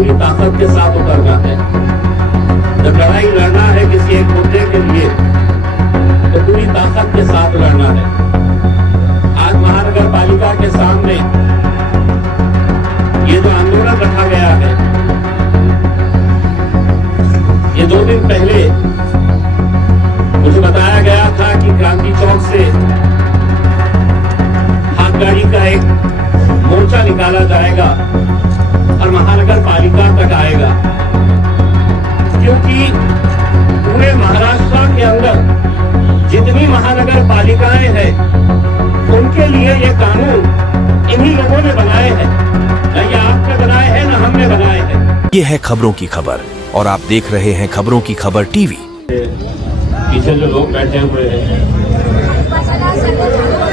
पूरी ताकत के साथ उतरना है। जब लड़ाई लड़ना है किसी एक मुद्दे के लिए तो पूरी ताकत के साथ लड़ना है। आज महानगर पालिका के सामने ये जो आंदोलन रखा गया है, ये 2 दिन पहले मुझे बताया गया था कि क्रांति चौक से हाथगाड़ी का एक मोर्चा निकाला जाएगा और महानगर पालिका तक आएगा, क्योंकि पूरे महाराष्ट्र के अंदर जितनी महानगर पालिकाएं हैं उनके लिए ये कानून इन्हीं लोगों ने बनाए हैं। न ये आपने बनाए हैं न हमने बनाए हैं। ये है खबरों की खबर और आप देख रहे हैं खबरों की खबर टीवी। पीछे जो लोग बैठे हुए हैं,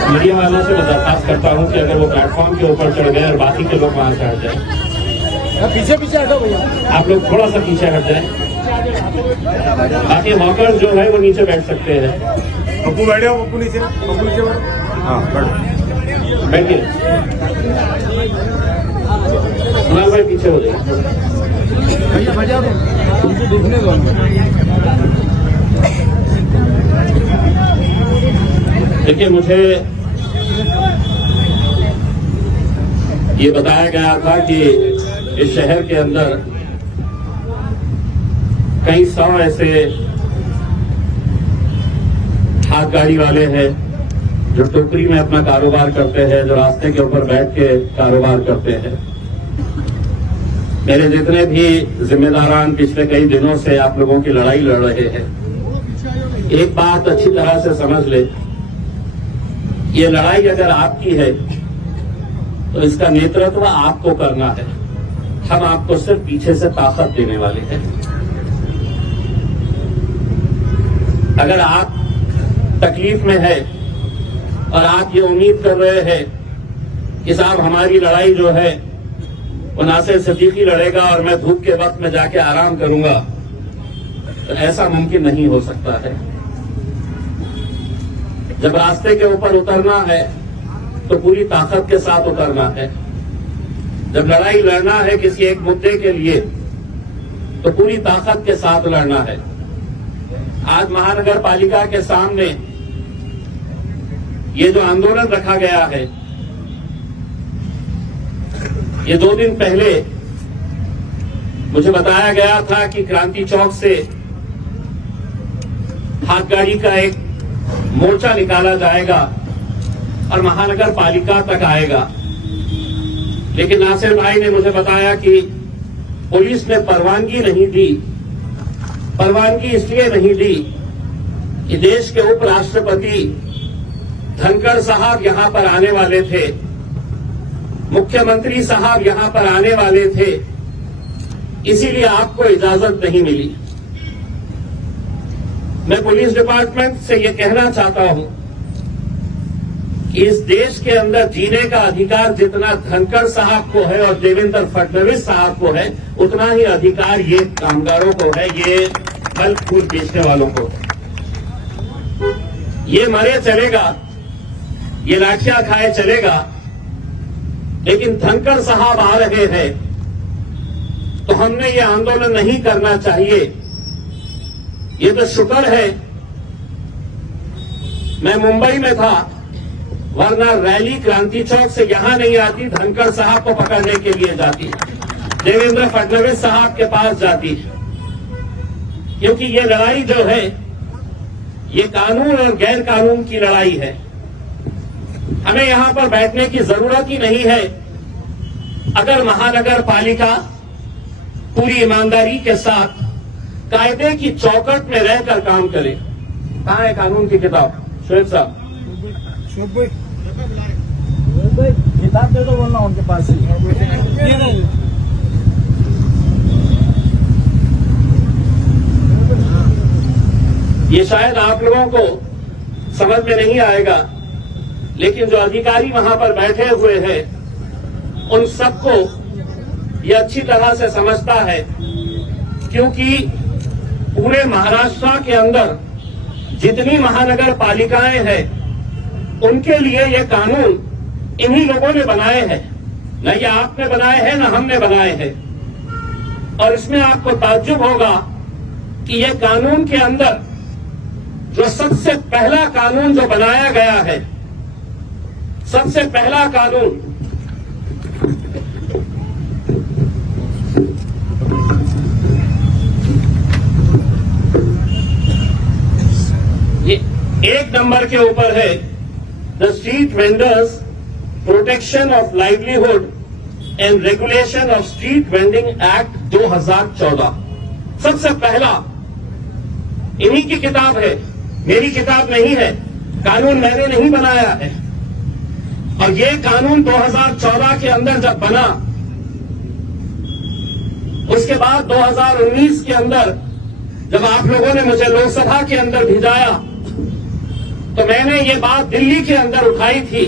मीडिया वालों से मैं दरखास्त करता हूं कि अगर वो प्लेटफॉर्म के ऊपर चढ़ गए और बाकी के लोग वहां से हट जाए। पीछे हटो भैया, आप लोग थोड़ा सा पीछे हट जाए। बाकी हॉकर्स जो है वो नीचे बैठ सकते हैं। पप्पू बैठे हो, पप्पू नीचे बैठो। हाँ बैठिए। सुनाल भाई पीछे हो जाइए। भैया भैया तुमको देखने दो। देखिए, मुझे ये बताया गया था कि इस शहर के अंदर कई 100 ऐसे हाथ गाड़ी वाले हैं जो टोकरी में अपना कारोबार करते हैं, जो रास्ते के ऊपर बैठ के कारोबार करते हैं। मेरे जितने भी जिम्मेदारान पिछले कई दिनों से आप लोगों की लड़ाई लड़ रहे हैं, एक बात अच्छी तरह से समझ ले, ये लड़ाई अगर आपकी है तो इसका नेतृत्व आपको करना है। हम आपको सिर्फ पीछे से ताकत देने वाले हैं। अगर आप तकलीफ में है और आप ये उम्मीद कर रहे हैं कि साहब हमारी लड़ाई जो है वो नासिर सिद्दीकी लड़ेगा और मैं धूप के वक्त में जाके आराम करूंगा, तो ऐसा मुमकिन नहीं हो सकता है। जब रास्ते के ऊपर उतरना है तो पूरी ताकत के साथ उतरना है। जब लड़ाई लड़ना है किसी एक मुद्दे के लिए तो पूरी ताकत के साथ लड़ना है। आज महानगर पालिका के सामने ये जो आंदोलन रखा गया है, ये 2 दिन पहले मुझे बताया गया था कि क्रांति चौक से हाथगाड़ी का एक मोर्चा निकाला जाएगा और महानगर पालिका तक आएगा। लेकिन नासिर भाई ने मुझे बताया कि पुलिस ने परवानगी नहीं दी। परवानगी इसलिए नहीं दी कि देश के उपराष्ट्रपति धनखड़ साहब यहां पर आने वाले थे, मुख्यमंत्री साहब यहां पर आने वाले थे, इसीलिए आपको इजाजत नहीं मिली। मैं पुलिस डिपार्टमेंट से ये कहना चाहता हूं कि इस देश के अंदर जीने का अधिकार जितना धनखड़ साहब को है और देवेंद्र फडणवीस साहब को है, उतना ही अधिकार ये कामगारों को है, ये फल फूल बेचने वालों को। ये मरे चलेगा, ये लाठियां खाए चलेगा, लेकिन धनखड़ साहब आ रहे हैं तो हमने ये आंदोलन नहीं करना चाहिए। ये तो शुक्र है मैं मुंबई में था, वरना रैली क्रांति चौक से यहां नहीं आती, धनखड़ साहब को पकड़ने के लिए जाती, देवेंद्र फडणवीस साहब के पास जाती। क्योंकि ये लड़ाई जो है ये कानून और गैर कानून की लड़ाई है। हमें यहां पर बैठने की जरूरत ही नहीं है अगर महानगर पालिका पूरी ईमानदारी के साथ कायदे की चौकट में रहकर काम करे। कहां है कानून की किताब? शोएब साहब, किताब दे दो, बोलना उनके पास ही। ये शायद आप लोगों को समझ में नहीं आएगा, लेकिन जो अधिकारी वहां पर बैठे हुए हैं उन सबको ये अच्छी तरह से समझता है, क्योंकि पूरे महाराष्ट्र के अंदर जितनी महानगर पालिकाएं हैं उनके लिए ये कानून इन्हीं लोगों ने बनाए हैं। न ये आपने बनाए हैं न हमने बनाए हैं। और इसमें आपको ताज्जुब होगा कि ये कानून के अंदर जो सबसे पहला कानून जो बनाया गया है, सबसे पहला कानून ये 1 नंबर के ऊपर है, the street vendors protection of livelihood and regulation of street vending act 2014। सबसे पहला इन्हीं की किताब है, मेरी किताब नहीं है, कानून मैंने नहीं बनाया है। और ये कानून 2014 के अंदर जब बना, उसके बाद 2019 के अंदर जब आप लोगों ने मुझे लोकसभा के अंदर भिजाया, तो मैंने ये बात दिल्ली के अंदर उठाई थी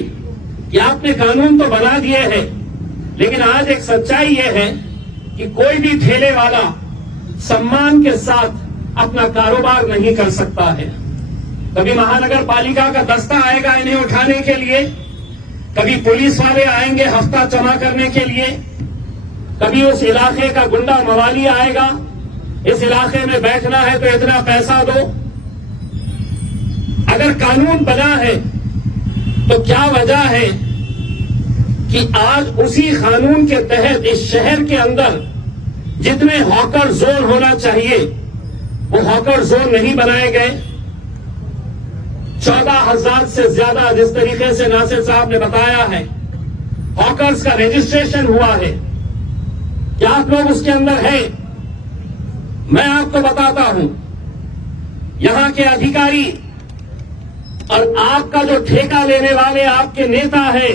कि आपने कानून तो बना दिए हैं, लेकिन आज एक सच्चाई ये है कि कोई भी ठेले वाला सम्मान के साथ अपना कारोबार नहीं कर सकता है। कभी महानगर पालिका का दस्ता आएगा इन्हें उठाने के लिए, कभी पुलिस वाले आएंगे हफ्ता जमा करने के लिए, कभी उस इलाके का गुंडा मवाली आएगा, इस इलाके में बैठना है तो इतना पैसा दो। अगर कानून बना है तो क्या वजह है कि आज उसी कानून के तहत इस शहर के अंदर जितने हॉकर जोन होना चाहिए वो हॉकर जोन नहीं बनाए गए। 14,000 से ज्यादा, जिस तरीके से नासिर साहब ने बताया है, हॉकर्स का रजिस्ट्रेशन हुआ है। क्या आप लोग उसके अंदर हैं? मैं आपको बताता हूं, यहां के अधिकारी और आपका जो ठेका लेने वाले आपके नेता है,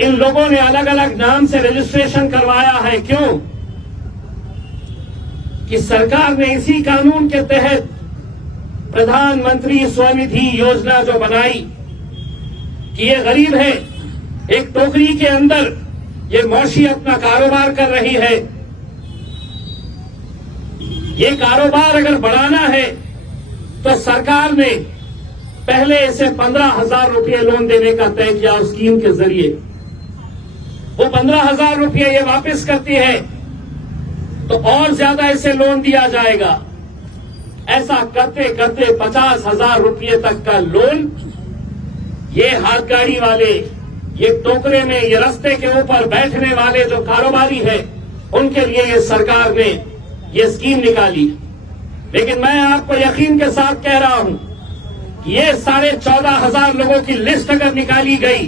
इन लोगों ने अलग अलग नाम से रजिस्ट्रेशन करवाया है। क्यों? कि सरकार ने इसी कानून के तहत प्रधानमंत्री स्वनिधि योजना जो बनाई कि ये गरीब है, एक टोकरी के अंदर ये मौशी अपना कारोबार कर रही है, ये कारोबार अगर बढ़ाना है तो सरकार ने पहले इसे 15,000 रुपये लोन देने का तय किया उस स्कीम के जरिए। वो 15,000 रुपये ये वापस करती है तो और ज्यादा इसे लोन दिया जाएगा। ऐसा करते करते 50,000 रुपये तक का लोन ये हाथ गाड़ी वाले, ये टोकरे में, ये रास्ते के ऊपर बैठने वाले जो कारोबारी है, उनके लिए ये सरकार ने ये स्कीम निकाली। लेकिन मैं आपको यकीन के साथ कह रहा हूं कि ये 14,500 लोगों की लिस्ट अगर निकाली गई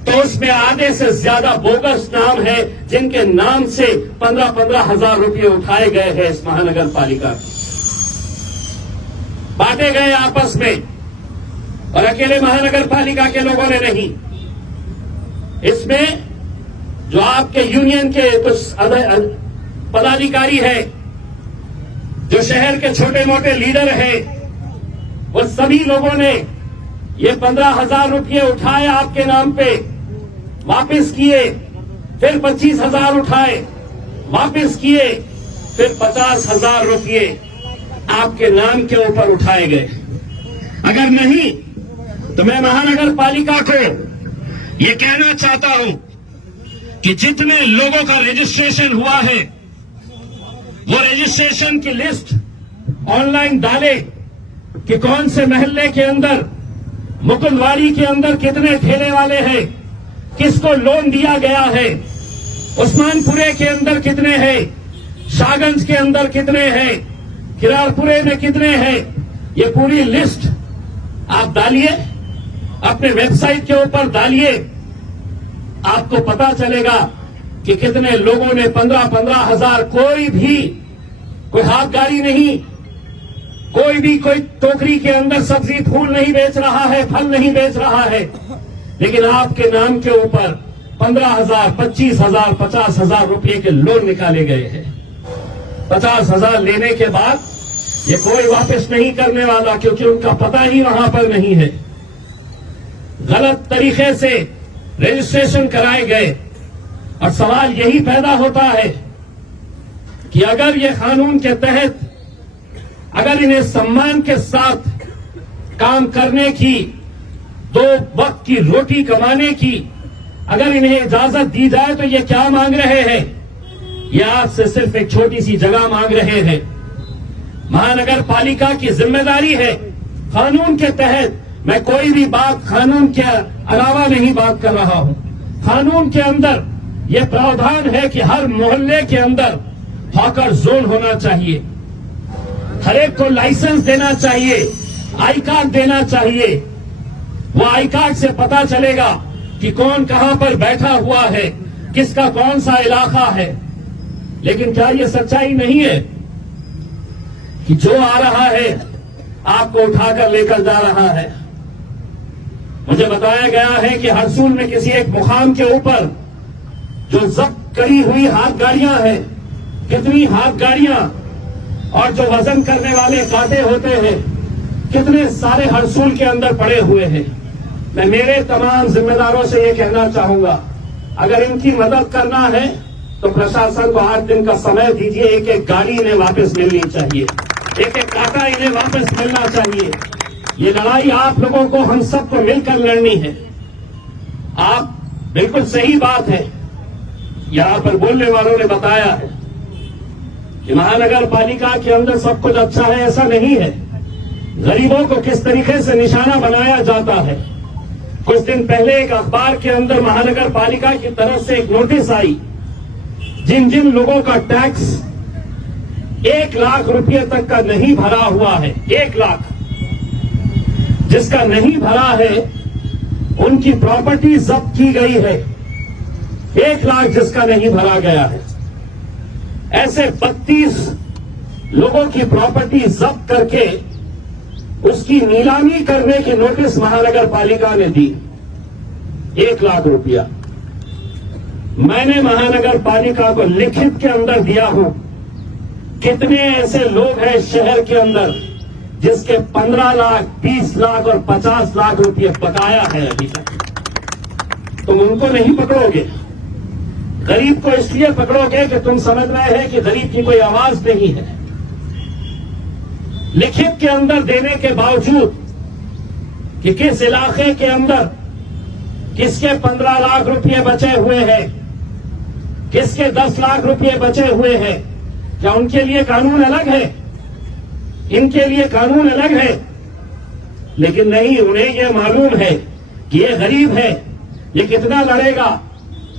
तो उसमें आधे से ज्यादा बोगस नाम है जिनके नाम से 15,000 रुपये उठाए गए हैं इस महानगर पालिका, बांटे गए आपस में, और अकेले महानगर पालिका के लोगों ने नहीं। इसमें जो आपके यूनियन के कुछ पदाधिकारी है, जो शहर के छोटे मोटे लीडर है, वो सभी लोगों ने ये 15,000 रुपये उठाए आपके नाम पे, वापस किए, फिर 25,000 उठाए, वापस किए, फिर 50,000 रुपये आपके नाम के ऊपर उठाए गए। अगर नहीं तो मैं महानगर पालिका को ये कहना चाहता हूं कि जितने लोगों का रजिस्ट्रेशन हुआ है वो रजिस्ट्रेशन की लिस्ट ऑनलाइन डाले कि कौन से मोहल्ले के अंदर, मुकुंदवाड़ी के अंदर कितने ठेले वाले हैं, किसको लोन दिया गया है, उस्मानपुरे के अंदर कितने हैं, शाहगंज के अंदर कितने हैं, किरारपुरे में कितने हैं। ये पूरी लिस्ट आप डालिए, अपने वेबसाइट के ऊपर डालिए, आपको पता चलेगा कि कितने लोगों ने 15,000, कोई हाथ गाड़ी नहीं, कोई भी कोई टोकरी के अंदर सब्जी फूल नहीं बेच रहा है, फल नहीं बेच रहा है, लेकिन आपके नाम के ऊपर 15,000, 25,000, 50,000 रुपये के लोन निकाले गए हैं। 50,000 लेने के बाद ये कोई वापस नहीं करने वाला, क्योंकि उनका पता ही वहां पर नहीं है। गलत तरीके से रजिस्ट्रेशन कराए गए। और सवाल यही पैदा होता है कि अगर ये कानून के तहत अगर इन्हें सम्मान के साथ काम करने की, 2 वक्त की रोटी कमाने की अगर इन्हें इजाजत दी जाए तो ये क्या मांग रहे हैं ये आपसे सिर्फ एक छोटी सी जगह मांग रहे हैं। महानगर पालिका की जिम्मेदारी है, कानून के तहत मैं कोई भी बात कानून के अलावा नहीं बात कर रहा हूं। कानून के अंदर यह प्रावधान है कि हर मोहल्ले के अंदर हॉकर जोन होना चाहिए, हर एक को लाइसेंस देना चाहिए, आई कार्ड देना चाहिए। वो आई कार्ड से पता चलेगा कि कौन कहां पर बैठा हुआ है, किसका कौन सा इलाका है। लेकिन क्या ये सच्चाई नहीं है कि जो आ रहा है आपको उठाकर लेकर जा रहा है? मुझे बताया गया है कि हरसूल में किसी एक मुकाम के ऊपर जो जब्त करी हुई हाथ गाड़ियां हैं, कितनी हाथ गाड़ियां और जो वजन करने वाले कांटे होते हैं, कितने सारे हरसूल के अंदर पड़े हुए हैं। मैं मेरे तमाम जिम्मेदारों से ये कहना चाहूंगा, अगर इनकी मदद करना है तो प्रशासन को 8 दिन का समय दीजिए। एक एक गाड़ी इन्हें वापस मिलनी चाहिए, एक एक कांटा इन्हें वापस मिलना चाहिए। ये लड़ाई आप लोगों को, हम सबको मिलकर लड़नी है। आप बिल्कुल सही बात है, यहां पर बोलने वालों ने बताया है कि महानगर पालिका के अंदर सब कुछ अच्छा है, ऐसा नहीं है। गरीबों को किस तरीके से निशाना बनाया जाता है। कुछ दिन पहले एक अखबार के अंदर महानगर पालिका की तरफ से एक नोटिस आई, जिन जिन लोगों का टैक्स 1 लाख रुपए तक का नहीं भरा हुआ है, 1 लाख जिसका नहीं भरा है, उनकी प्रॉपर्टी जब्त की गई है। 1 लाख जिसका नहीं भरा गया है, ऐसे 32 लोगों की प्रॉपर्टी जब्त करके उसकी नीलामी करने की नोटिस महानगर पालिका ने दी। 1 लाख रुपया मैंने महानगर पालिका को लिखित के अंदर दिया हूं। कितने ऐसे लोग हैं शहर के अंदर जिसके 15 लाख, 20 लाख और 50 लाख रुपये बकाया है अभी तक? तुम उनको नहीं पकड़ोगे। गरीब को इसलिए पकड़ोगे कि तुम समझ रहे हैं कि गरीब की कोई आवाज नहीं है। लिखित के अंदर देने के बावजूद कि किस इलाके के अंदर किसके 15 लाख रुपए बचे हुए हैं, किसके 10 लाख रुपए बचे हुए हैं, क्या उनके लिए कानून अलग है? इनके लिए कानून अलग है। लेकिन नहीं, उन्हें यह मालूम है कि ये गरीब है, ये कितना लड़ेगा,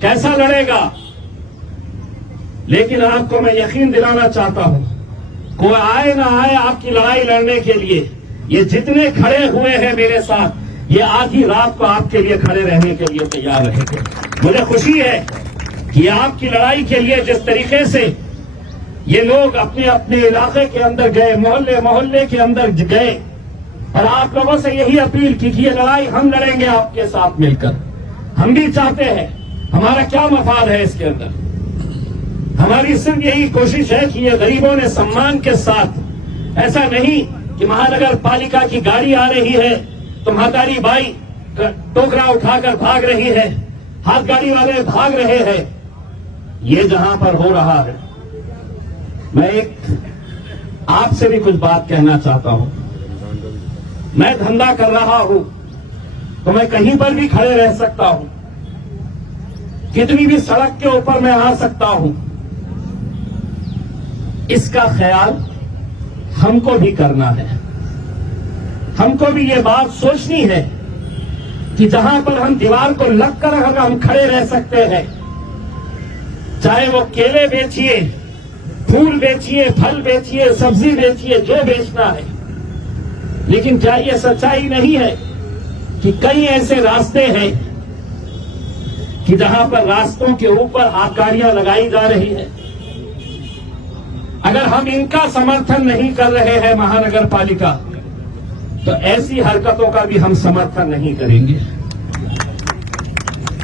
कैसा लड़ेगा। लेकिन आपको मैं यकीन दिलाना चाहता हूं, कोई आए ना आए आपकी लड़ाई लड़ने के लिए, ये जितने खड़े हुए हैं मेरे साथ, ये आधी रात को आपके लिए खड़े रहने के लिए तैयार रहेंगे। मुझे खुशी है कि आपकी लड़ाई के लिए जिस तरीके से ये लोग अपने अपने इलाके के अंदर गए, मोहल्ले मोहल्ले के अंदर गए, और आप लोगों से यही अपील की कि ये लड़ाई हम लड़ेंगे आपके साथ मिलकर। हम भी चाहते हैं, हमारा क्या मफाद है इसके अंदर? हमारी सिर्फ यही कोशिश है कि ये गरीबों ने सम्मान के साथ, ऐसा नहीं कि महानगर पालिका की गाड़ी आ रही है तो महातारी बाई टोकरा उठाकर भाग रही है, हाथ गाड़ी वाले भाग रहे हैं। ये जहां पर हो रहा है, मैं एक आपसे भी कुछ बात कहना चाहता हूं। मैं धंधा कर रहा हूं तो मैं कहीं पर भी खड़े रह सकता हूं, कितनी भी सड़क के ऊपर मैं आ सकता हूं। इसका ख्याल हमको भी करना है। हमको भी ये बात सोचनी है कि जहां पर हम दीवार को लगकर अगर हम खड़े रह सकते हैं, चाहे वो केले बेचिए, फूल बेचिए, फल बेचिए, सब्जी बेचिए, जो बेचना है। लेकिन क्या ये सच्चाई नहीं है कि कई ऐसे रास्ते हैं कि जहां पर रास्तों के ऊपर आबकारियां लगाई जा रही है? अगर हम इनका समर्थन नहीं कर रहे हैं महानगर पालिका, तो ऐसी हरकतों का भी हम समर्थन नहीं करेंगे।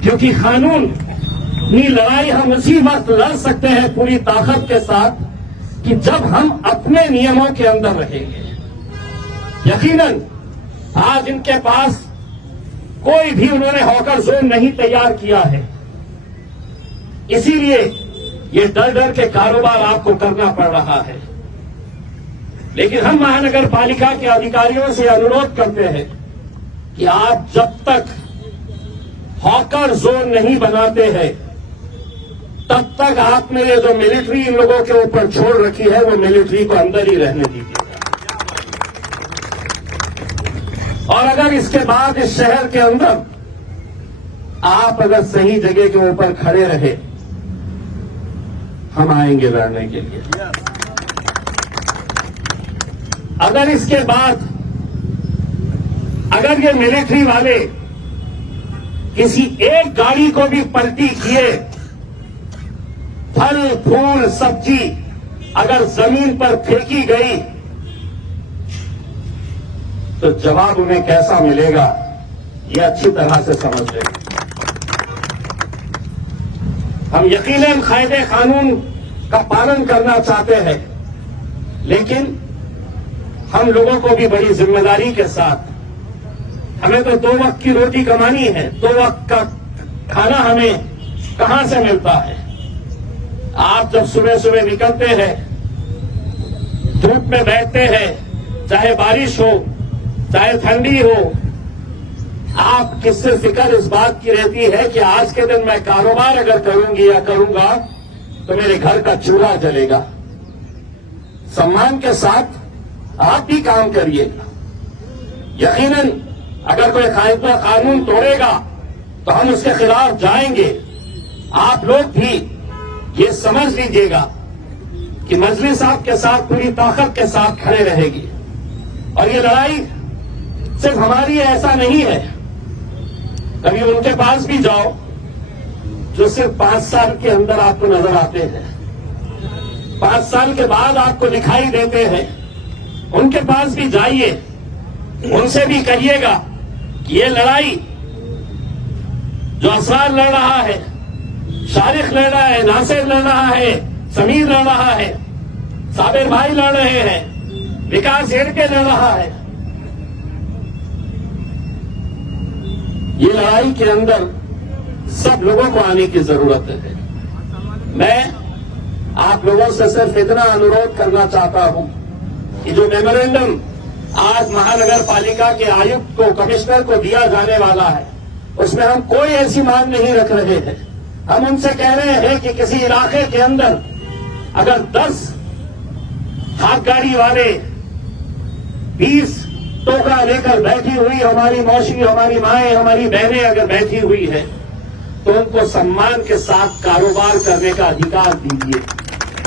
क्योंकि कानूनी लड़ाई हम उसी वक्त लड़ सकते हैं पूरी ताकत के साथ कि जब हम अपने नियमों के अंदर रहेंगे। यकीनन आज इनके पास कोई भी उन्होंने हॉकर जोन नहीं तैयार किया है, इसीलिए ये डर डर के कारोबार आपको करना पड़ रहा है। लेकिन हम महानगर पालिका के अधिकारियों से अनुरोध करते हैं कि आप जब तक हॉकर जोन नहीं बनाते हैं, तब तक आपने ये जो मिलिट्री इन लोगों के ऊपर छोड़ रखी है वो मिलिट्री को अंदर ही रहने दीजिए। और अगर इसके बाद इस शहर के अंदर आप अगर सही जगह के ऊपर खड़े रहे, हम आएंगे लड़ने के लिए। अगर इसके बाद अगर ये मिलिट्री वाले किसी एक गाड़ी को भी पलटी किए, फल फूल सब्जी अगर जमीन पर फेंकी गई, तो जवाब उन्हें कैसा मिलेगा ये अच्छी तरह से समझ लेंगे। हम यकीनन कायदे कानून का पालन करना चाहते हैं, लेकिन हम लोगों को भी बड़ी जिम्मेदारी के साथ, हमें तो 2 वक्त की रोटी कमानी है, 2 वक्त का खाना हमें कहां से मिलता है। आप जब सुबह सुबह निकलते हैं, धूप में बैठते हैं, चाहे बारिश हो चाहे ठंडी हो, आप किससे फिक्र इस बात की रहती है कि आज के दिन मैं कारोबार अगर करूंगी या करूंगा तो मेरे घर का चूल्हा जलेगा। सम्मान के साथ आप भी काम करिएगा। यकीनन अगर कोई कायदा कानून तोड़ेगा तो हम उसके खिलाफ जाएंगे। आप लोग भी ये समझ लीजिएगा कि मजलिस आपके साथ पूरी ताकत के साथ खड़े रहेगी। और ये लड़ाई सिर्फ हमारी ऐसा नहीं है। कभी उनके पास भी जाओ जो सिर्फ 5 साल के अंदर आपको नजर आते हैं, 5 साल के बाद आपको दिखाई देते हैं, उनके पास भी जाइए, उनसे भी कहिएगा कि ये लड़ाई जो असरार लड़ रहा है, शारिक लड़ रहा है, नासिर लड़ रहा है, समीर लड़ रहा है, साबिर भाई लड़ रहे हैं, विकास येड़के लड़ रहा है, ये लड़ाई के अंदर सब लोगों को आने की जरूरत है। मैं आप लोगों से सिर्फ इतना अनुरोध करना चाहता हूं कि जो मेमोरेंडम आज महानगर पालिका के आयुक्त को, कमिश्नर को दिया जाने वाला है, उसमें हम कोई ऐसी मांग नहीं रख रहे हैं। हम उनसे कह रहे हैं कि किसी इलाके के अंदर अगर 10 हाथ गाड़ी वाले 20 टोकरा लेकर बैठी हुई हमारी मौसी, हमारी माएं, हमारी बहनें अगर बैठी हुई है, तो उनको सम्मान के साथ कारोबार करने का अधिकार दीजिए।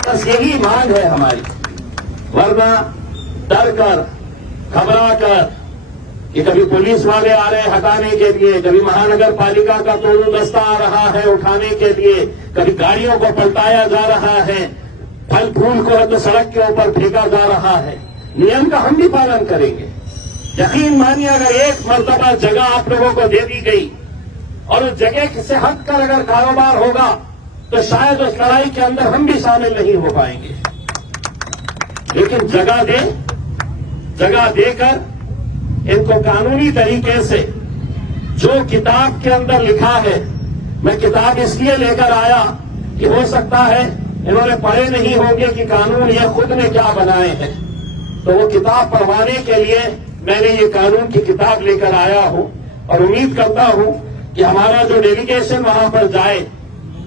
बस यही मांग है हमारी। वरना डर कर, घबरा कर कि कभी पुलिस वाले आ रहे हैं हटाने के लिए, कभी महानगर पालिका का तोड़ू दस्ता आ रहा है उठाने के लिए, कभी गाड़ियों को पलटाया जा रहा है, फल फूल को तो सड़क के ऊपर फेंका जा रहा है। नियम का हम भी पालन करेंगे। यकीन मानिए, अगर एक मर्तबा जगह आप लोगों को दे दी गई और उस जगह से हटकर अगर कारोबार होगा तो शायद उस लड़ाई के अंदर हम भी शामिल नहीं हो पाएंगे। लेकिन जगह देकर इनको कानूनी तरीके से जो किताब के अंदर लिखा है, मैं किताब इसलिए लेकर आया कि हो सकता है इन्होंने पढ़े नहीं होंगे कि कानून ये खुद ने क्या बनाए हैं, तो वो किताब पढ़वाने के लिए मैंने ये कानून की किताब लेकर आया हूं। और उम्मीद करता हूं कि हमारा जो डेलीगेशन वहां पर जाए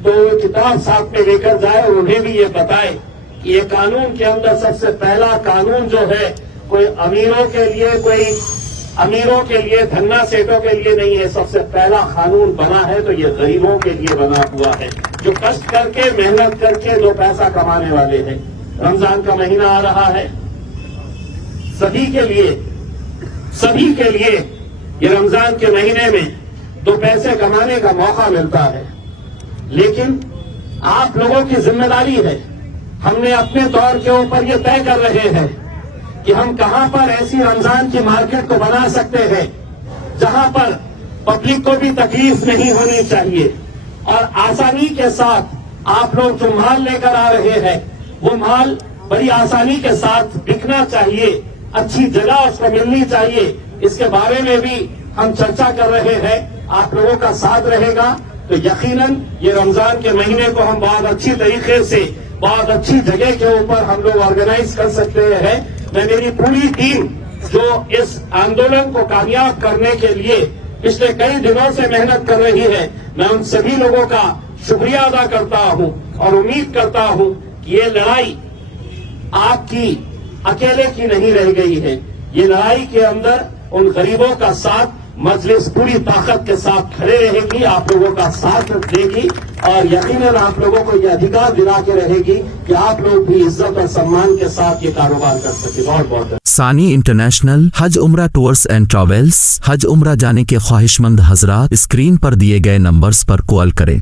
तो वो किताब साथ में लेकर जाए और उन्हें भी ये बताए कि ये कानून के अंदर सबसे पहला कानून जो है कोई अमीरों के लिए धन्ना सेठों के लिए नहीं है। सबसे पहला कानून बना है तो ये गरीबों के लिए बना हुआ है, जो कष्ट करके मेहनत करके जो पैसा कमाने वाले हैं। रमजान का महीना आ रहा है, सभी के लिए ये रमजान के महीने में 2 पैसे कमाने का मौका मिलता है। लेकिन आप लोगों की जिम्मेदारी है, हमने अपने तौर के ऊपर ये तय कर रहे हैं कि हम कहां पर ऐसी रमजान की मार्केट को बना सकते हैं जहां पर पब्लिक को भी तकलीफ नहीं होनी चाहिए और आसानी के साथ आप लोग जो माल लेकर आ रहे हैं वो माल बड़ी आसानी के साथ बिकना चाहिए, अच्छी जगह उसको मिलनी चाहिए। इसके बारे में भी हम चर्चा कर रहे हैं। आप लोगों का साथ रहेगा तो यकीनन ये रमजान के महीने को हम बहुत अच्छी तरीके से, बहुत अच्छी जगह के ऊपर हम लोग ऑर्गेनाइज कर सकते हैं। मैं मेरी पूरी टीम जो इस आंदोलन को कामयाब करने के लिए पिछले कई दिनों से मेहनत कर रही है, मैं उन सभी लोगों का शुक्रिया अदा करता हूं और उम्मीद करता हूं कि ये लड़ाई आपकी अकेले की नहीं रह गई है। ये लड़ाई के अंदर उन गरीबों का साथ मजलिस पूरी ताकत के साथ खड़े रहेगी, आप लोगों का साथ देगी और यकीनन आप लोगों को यह अधिकार दिला के रहेगी कि आप लोग भी इज्जत और सम्मान के साथ ये कारोबार कर सके। बहुत बहुत सानी इंटरनेशनल हज उम्रा टूर्स एंड ट्रैवल्स। हज उम्रा जाने के ख्वाहिशमंद हजरात स्क्रीन पर दिए गए नंबर्स पर कॉल करें।